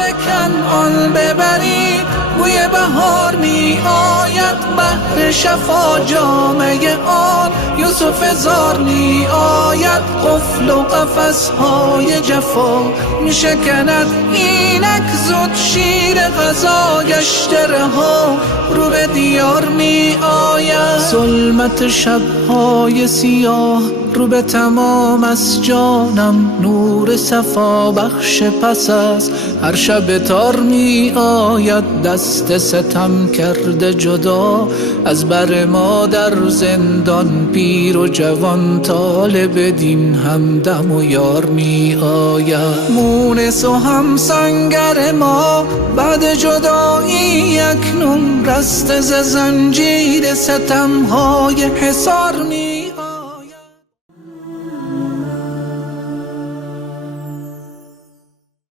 به کنعان ببرید، بوی بهار می آید، بحر شفا جامه آن یوسف زار می آید. قفل و قفس‌های جفا می شکند اینک، زود شیر غذا گشته رها رو به دیار می آید. ظلمت شب‌های سیاه رو به تمام از جانم، نور صفا بخش پس از هر شب تار می آید. دست ستم کرده جدا از بر ما در زندان، پیر و جوان طالب دین همدم و یار می آید. مونس و همسنگر ما بعد جدایی اکنون رسته ز زنجیر ستم‌های حصار می